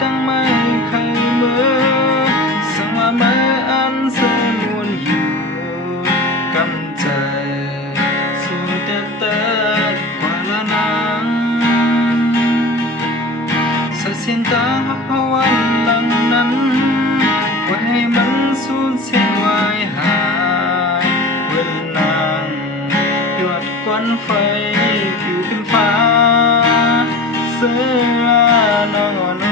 ตั้งไม่เคยเมื่อสังว่าเมื่ออันเสมวนอยู่กำใจสู่แต่เติดกว่าละนางสะเสียนตาภาวันหลังนั้นไว้ให้มันสูญเสียไว้หายเวลนางหยดควันไฟผิวขึ้นฟ้าเสือน้องอ่อน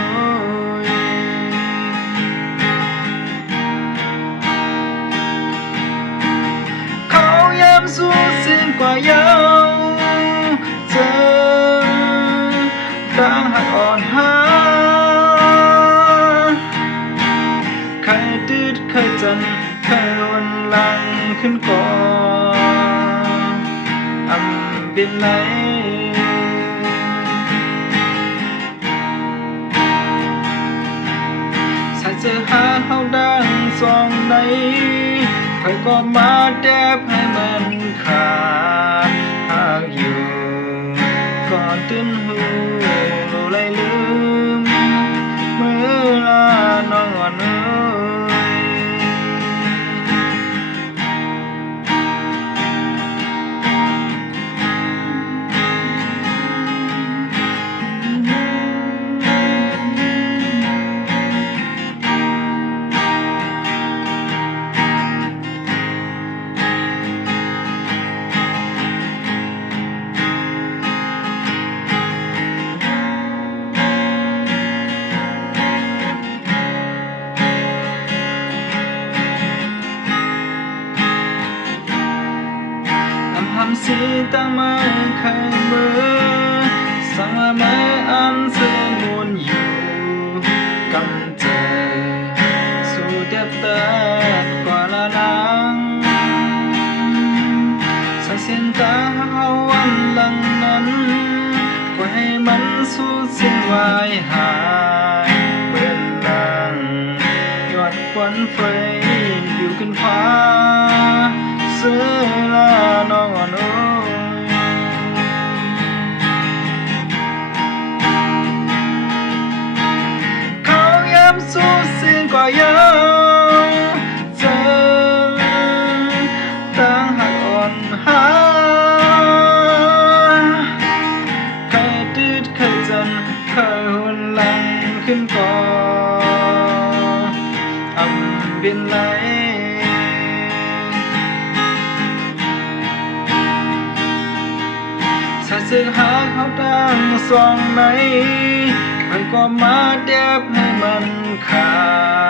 เขาย้ำสู้สิ้นกว่าเยาเจอดังหักอ่อนหาเคยดืดเคยจันเคยวันหลังขึ้นก่อนอำเป็นไหลเจอหาเฮาดังสองในไผก็มาแดบให้มันขาดหากอยู่ก่อนตื่นหูเลยลืมเมื่อลาน้องอ่อนทำสีตั้งไม่เคยเมื่อสังว่าไม่อันเสมวนอยู่กำใจสู่เด็บเติดกว่าละนางสะเสียนตาวันหลังนั้นก็ให้มันสู้สิ้นไว้หายเปื้อนนางหยดควันไฟอยู่ขึ้นฟ้าเสือลาน้องอ่อนเขาย้ำสู้สิ้นกว่าเยาเจอตั้งหักอ่อนหาเคยดืดเคยจันเคยหนหลังขึ้นก่อนอำเป็นไหลถ้าสึกหาเขาดังสองในไผก็มาแดบให้มันขาด